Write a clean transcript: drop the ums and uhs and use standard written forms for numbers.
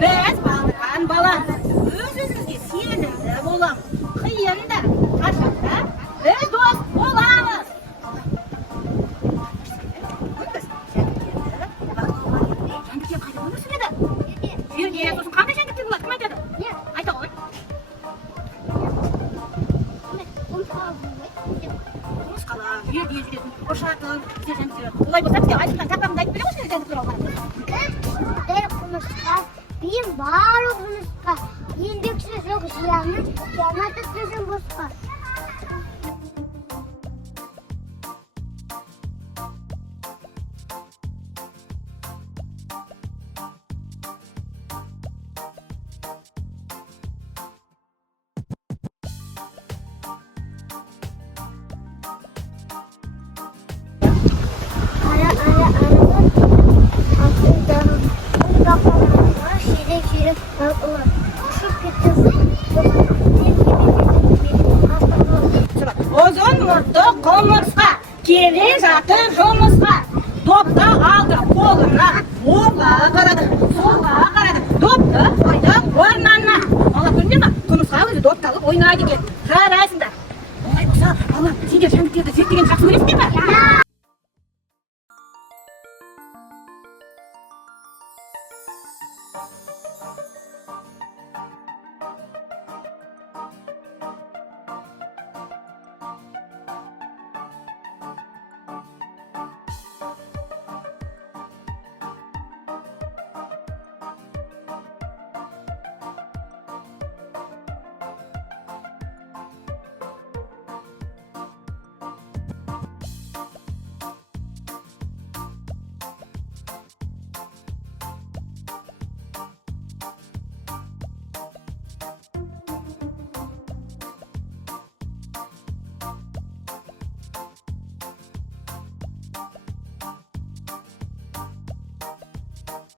Біз балған балам, өзіңізге сенімді болам. Қиынды, қашанда біз дос боламыз. Жәндіктер қайда өмір сүреді? Жерде, сосын қандай жәндіктер болады, кім айтады? Айта ғой. Құмырсқалар, жерде жүретін, ұшатын, жәндіктер. Олай болса бізге айтқан тақпамды айтып бере ғой жәндіктер туралы. Құмырсқа, мен барлық жұмысқа, еңбексіз жоқ зиянын, қиянаты төзім босқа. Uzun murtlu құмырсқа, келе жатыр жұмысқа. Допты алды қолына, оңға қарады, солға қарады. Допты қойды орнына. Бала көрмей ме? Құмырсқа өзі допты алып ойнайды екен. Жарайсыңдар. Олай болса, бала, сендер жәндіктерді зерттеген жақсы көресіңдер ме?